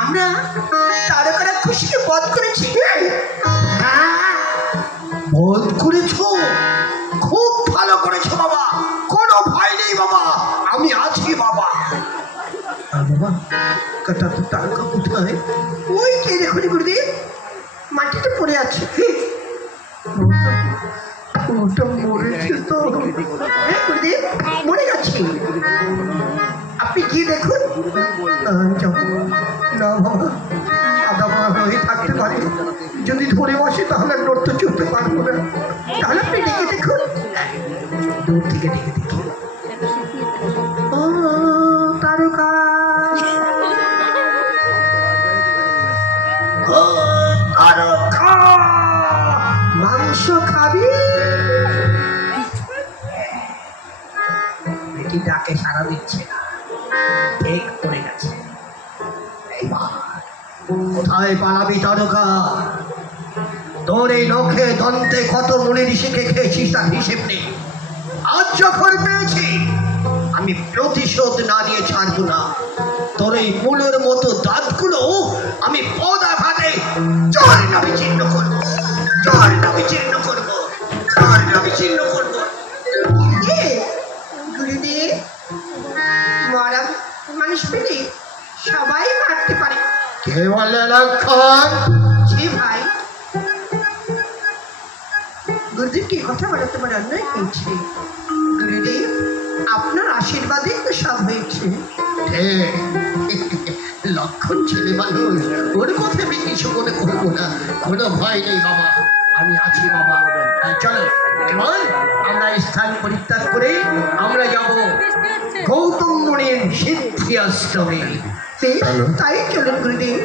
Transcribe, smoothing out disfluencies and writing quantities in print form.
আমরা তারকারা খুশিকে বধ করেছি। বধ করেছো? খুব ভালো করেছো বাবা, কোনো ভয় নেই বাবা, আমি আছি বাবা। বাবা তারকা কোথায়? ওই কে দেখুন গুরুদেব, মাটিতে পড়ে আছে। ওটা মরেছে তো? হ্যাঁ গুরুদেব, মরে গেছে। আপনি গিয়ে দেখুন। না বাবা, সাদা হয়ে থাকতে পারে, যদি ধরে বসে তাহলে নড়তে চলতে পারবো না। তাহলে আপনি ডেকে দেখুন, দূর থেকে ডেকে দেখি। ও তারকা, ও তারকা, মাংস খাবি? এটি ডাকে সারা দিচ্ছে না, ঠিক পড়ে গেছে। এইবার কোথায় পালাবি তারকা? তোর এই নখে দন্তে কত মনের শিখে খেয়েছিস তার হিসেব নেই। আজ যখন পেয়েছি, আমি প্রতিশোধ না নিয়ে ছাড়বো না। তোর এই মূলের মতো দাঁতগুলো আমি পদাঘাতে জল নামে চিহ্ন করবো, জল নামে চিহ্ন করবো, জল নামে চিহ্ন করবো। গুরুদেব, মরা মানুষ পেলে সবাই মারতে পারে। কে বলে লক্ষণ? জি ভাই, গুরুদেব কি কথা বলে তোমার অন্যায় হয়েছে। গুরুদেব, আপনার আশীর্বাদে তো সব হয়েছে। লক্ষণ ছেলে মানুষ, ওর কথা আমি কিছু মনে করবো না, কোনো ভয় নেই বাবা, আমি আছি বাবা। চলো এবার আমরা স্থান পরিত্যাগ করে আমরা যাব গৌতম মুনির সিদ্ধি আশ্রমে। তাই চলুন গুরুদেব।